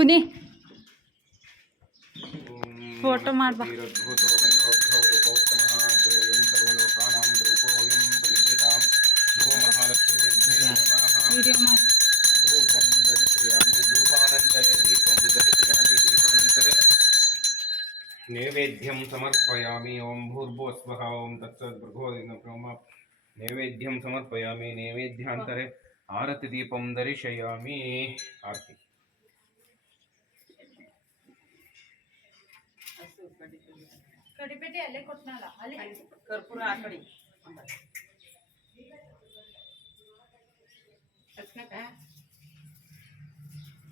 ಪುನಿ photo ಮಾಡ್ಬಾ. Video ಮಾಡಿ. नैवेद्यं समर्पयामि। ओं भूर्भुवस्वः ओं तत्सद्भृगोदिनब्रह्म। नैवेद्यं समर्पयामि। नैवेद्यान्तरे आरतिदीपं दर्शयामि। आरती ಕಡಿಪೆಟ್ಟಿ ಅಲ್ಲೇ ಕೊಟ್ನಲ್ಲ ಅಲ್ಲಿ ಕರ್ಪೂರ ಹಾಕಡಿ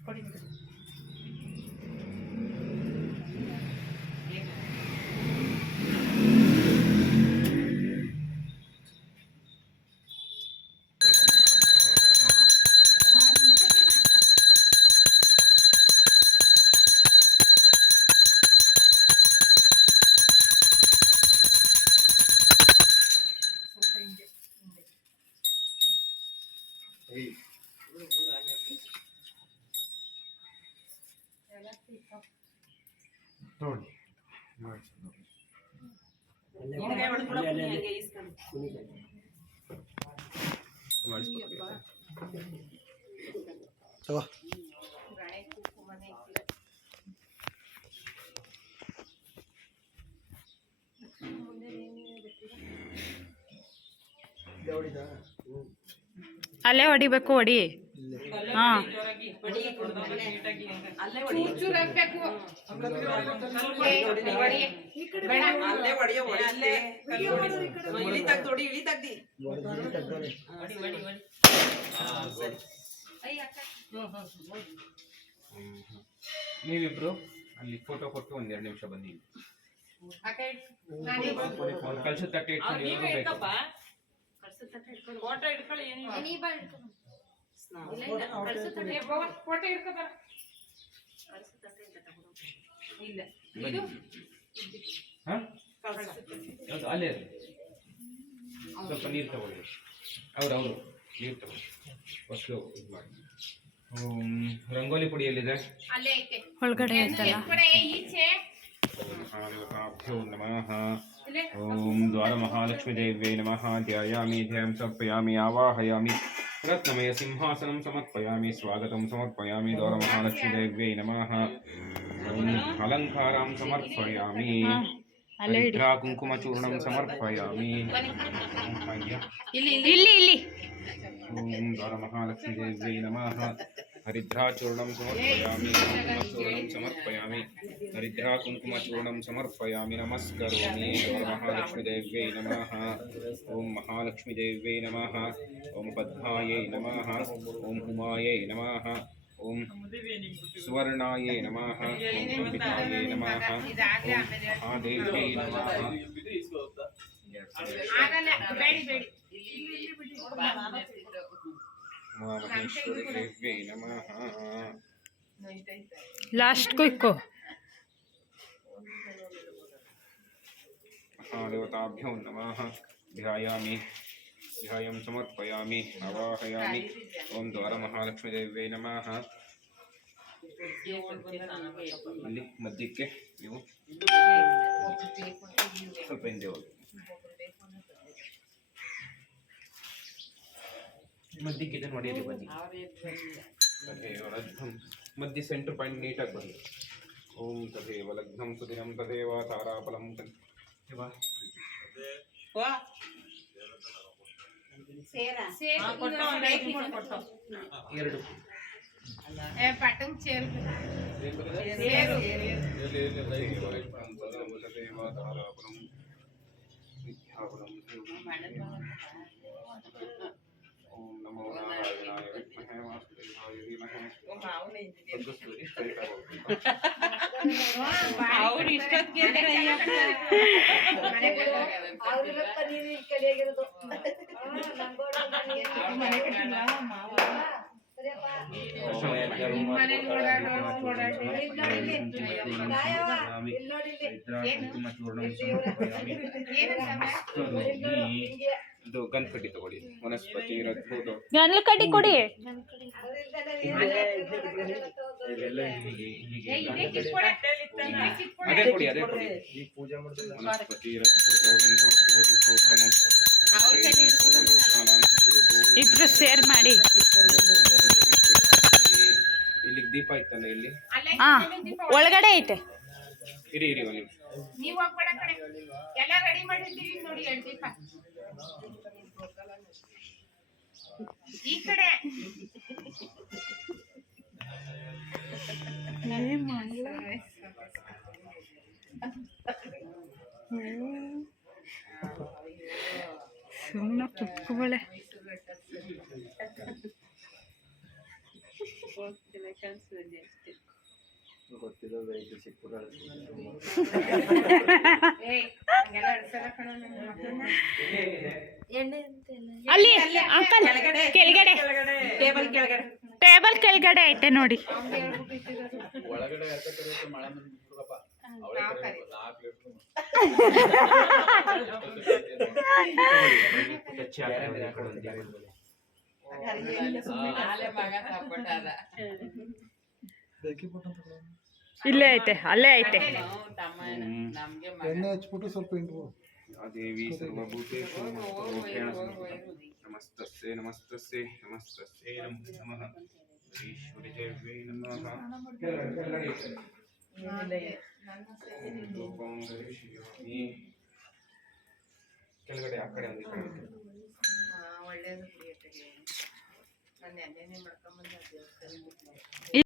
ಕೊಡಿ ಅಲ್ಲೇ ಹೊಡಿಬೇಕು ಹೊಡಿ. ಹಾಂ ನೀವಿಬ್ರು ಅಲ್ಲಿ ಫೋಟೋ ಕೊಟ್ಟು ಒಂದೆರಡು ನಿಮಿಷ ಬನ್ನಿ. ಕಲ್ಸು ತಟ್ಟೆ ಅಲ್ಲೇ ಸ್ವಲ್ಪ ನೀರು ತಗೊಳ್ಳಿ. ಅವರು ನೀರು ತಗೊಳ್ಳಿ. ಫಸ್ಟ್ ಇದು ಮಾಡಿ. ರಂಗೋಲಿ ಪುಡಿ ಎಲ್ಲಿದೆ? ಒಳಗಡೆ ಐತಲ್ಲ. नमः ओं द्वारमहालक्ष्मीदेव्यै नमः। ध्यायामि ध्येयं समर्पयामि आवाहयामि रत्नमय सिंहासनं समर्पयामि स्वागतं समर्पयामि द्वारमहालक्ष्मीदेव्यै नमः। ओं अलङ्कारां समर्पयामि हरिद्रा कुङ्कुमचूर्णं समर्पयामि। ಇಲ್ಲಿ ओं द्वारमहालक्ष्मीदेव्यै नमः। हरिद्राचूर्णं समर्पयामि कुङ्कुमचूर्णं समर्पयामि हरिद्रा कुङ्कुमचूर्णं समर्पयामि नमस्करोमि। महालक्ष्मीदेव्यै नमः। ओं महालक्ष्मीदेव्यै नमः। ओं पद्मायै नमः। ओं उमायै नमः। ओं सुवर्णायै नमः। ओं अंबिकायै नमः। ओं महादेव्यै नमः। महेश्वरी नमः। लास्ट को इक्को महादेवताभ्यो नमः। ध्यायामि ध्यायं समर्पयामि आवाहयामि। ओं द्वारमहालक्ष्मीदेव्यै नमः। ಇಲ್ಲಿ ಮಧ್ಯಕ್ಕೆ ನೀವು ಸ್ವಲ್ಪ ಹಿಂದೆ ಹೋಗಿ. ಮಧ್ಯಕ್ಕೆ ಇದನ್ನು ಹೊಡೆಯಲಿ ಬನ್ನಿ. ಮಧ್ಯ ಸೆಂಟರ್ ಪಾಯಿಂಟ್ ನೀಟಾಗಿ ಬನ್ನಿ. ಓಂ ತದೇವ ಲಗ್ನಂ ಸುದಿನಂ ತದೇವ ತಾರಾಫಲಂ ಎರಡು ओम नमो नारायणाय विद्महे वासुदेवाय धीमहि। ಅವ್ರು ಇಷ್ಟೊತ್ತಿಗೆ ಇದು ಗಣಪತಿ ತಗೊಳ್ಳಿ. ವನಸ್ಪತಿ ಗಣಪತಿ ಕೊಡಿ. ಇವೆಲ್ಲ ಇಲ್ಲಿಗೆ ಇಲ್ಲಿಗೆ ಅದೇ ಕೊಡಿ ಅದೇ ಕೊಡಿ ಈ ಪೂಜೆ ಮಾಡ್ತಾರೆ ವನಸ್ಪತಿ ಇಬ್ರು ಸೇರ್ ಮಾಡಿ. ಇಲ್ಲಿಗೆ ದೀಪ ಇತ್ತಲ್ಲ ಇಲ್ಲಿ ಹಾ ಒಳಗಡೆ ಐತೆ. ಇರಿ ಇರಿ ಒಂದು ನಿಮಿಷ. ನೀವು ಹೋಗ್ಬೇಡ ಕಡೆ ಎಲ್ಲ ರೆಡಿ ಮಾಡಿದ್ದೀವಿ ನೋಡಿ 2 ದೀಪ ಈ ಕಡೆ ಸುಮ್ಮನೆ ಕುತ್ಕೊಬಳೆ. ಗೊತ್ತಿಲ್ಲ ವೆರೈಟಿ ಸಿಕ್ಬಿಡ ಏಯ್ ಹಂಗೆಲ್ಲ ಅಡ್ಸಲ್ಲ ಕಣ ನನ್ನ ಮಕ್ಕಳನ್ನ ಅಲ್ಲಿ ಅಂಕಲ್ ಕೆಳಗಡೆ ಟೇಬಲ್ ಕೆಳಗಡೆ ಟೇಬಲ್ ಕೆಳಗಡೆ ಐತೆ ನೋಡಿ. ಒಳಗಡೆ ಯಾಕಂದ್ರೆ ಮಳೆ ಬಂದ್ಬಿಡ್ರಪ್ಪ ಇಲ್ಲೇ ಐತೆ ಅಲ್ಲೇ ಐತೆ. ಎಣ್ಣೆ ಹಚ್ಬಿಟ್ಟು ಸ್ವಲ್ಪ ಹಿಂಡ್ಬೋದು. ದೇವಿ ಸರ್ವಭೂತೇಷು ನಮಸ್ತಸ್ಯೈ ನಮಸ್ತಸ್ಯೈ ನಮಸ್ತಸ್ಯೈ ನಮೋ ನಮಃ ಈಶ್ವರಿ ದೇವ್ಯೈ ನಮಃ. ಧೂಪಂ ದರ್ಶಯಾಮಿ. ಕೆಳಗಡೆ ಆ ಕಡೆ ಒಂದು ಈ ಕಡೆ ಒಳ್ಳೇದು ನಾನು ಎಣ್ಣೆನೆ ಮಾಡ್ಕೊಂಬಂದ ದೇವಸ್ಥಾನ